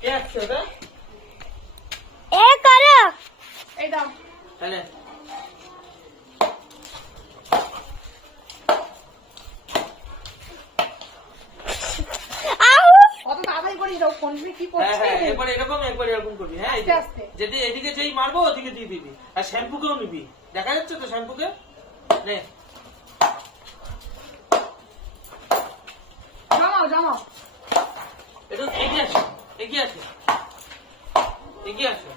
কে আসছে ওটা? এ করো এই দাও তাহলে কত তাড়াতাড়ি করিস দাও কোন কি হ্যাঁ করছিস হ্যাঁ একবার এরকম করবি। হ্যাঁ আস্তে আস্তে। যদি এদিকে যেই মারবো ওদিকে দিয়ে দিবি। আর শ্যাম্পুকেও নিবি। দেখা যাচ্ছে তো শ্যাম্পুকে? নে জমাও জমাও একটু এগিয়ে আসো, এগিয়ে আসো, এগিয়ে আসো।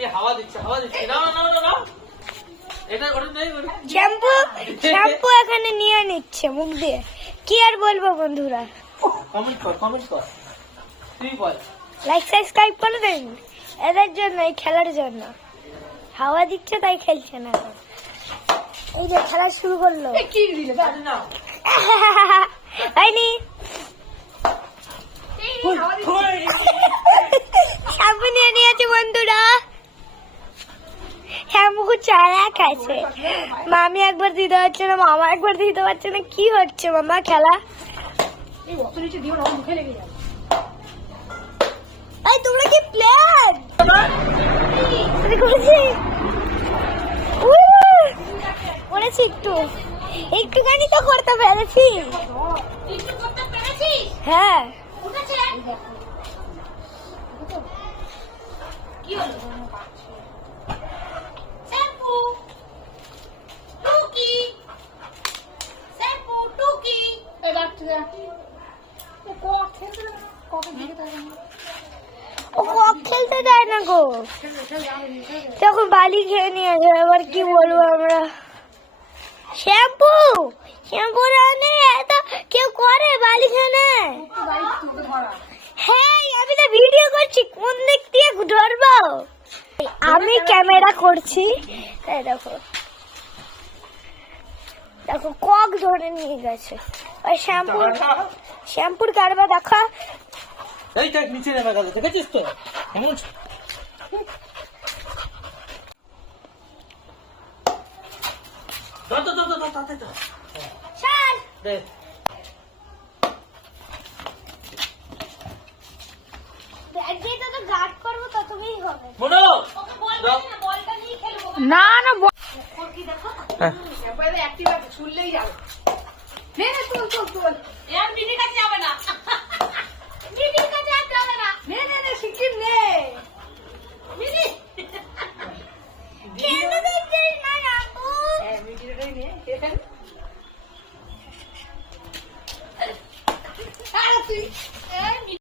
এই হাওয়া দিচ্ছে, হাওয়া দিচ্ছে। না না না না, এটা ওটা নেই। শ্যাম্পু শ্যাম্পু এখানে নিয়ে নিচ্ছে মুখ দিয়ে। কি আর বলবো বন্ধুরা, কমেন্ট কর, কমেন্ট কর, তুই বল। লাইক সাবস্ক্রাইব করে দেন এদের জন্য, এই খেলার জন্য। হাওয়া দিচ্ছে তাই খেলছে না এখন। এই যে খেলা শুরু করলো। এ কি দিলে দাও আরে না হয়নি, এই হাওয়া দিচ্ছে। শ্যাম্পু নিয়ে নিয়েছে বন্ধুরা। শ্যাম্পু চারা খাইছে। মামি একবার দিতে পারছে না, মামা একবার দিতে পারছে না। কি হচ্ছে মামা খেলা? এই অত নিচে দিও না, মুখে লেগে যাবে। এই তোমরা কি প্লেয়ার করেছি? একটুখানি তো করতে পেরেছি। একটু করতে পেরেছিস? হ্যাঁ উঠেছে কি হলো? শ্যাম্পু টুকি, শ্যাম্পু টুকি। এবার ও কক খেলতে না, ককের দিকে তাকানো। ও কক খেলতে দেয় না গো, তখন বালি খেয়ে নিয়েছে। এবার কি বলবো আমরা? শ্যাম্পু শ্যাম্পু রানে এত কেউ করে বালি খেয়ে নেয়? তো গাড়ি তুলতে ধরা। হ্যাঁ আমি তো ভিডিও করছি, কোন দিক দিয়ে ধরবো? আমি ক্যামেরা করছি, তাই দেখো দেখো কক ধরে নিয়ে গেছে। আর শ্যাম্পুর কারবার দেখা। এই দেখ নিচে নেমে গেল, দেখেছিস তো? এমন দাও দাও দাও দাও দাও দাও। স্যার দে ব্যাগ দিয়ে তো গার্ড করবো, তো তুমিই হবে। মনো ওকে বল দাও। না, বলটা নিয়ে খেলবো। না না কি দেখো এবারে অ্যাক্টিভ আছে, ছুললেই যাবে। নে নে তুল তুল তুল। এর মিনির কাছে যাবে না, মিনির কাছে আর যাবে না। নে নে নে সিকিম নে। মিনি কেন দেখছিস না আপু? হ্যাঁ মিডিয়াটাই নে এখানে। আরে তুই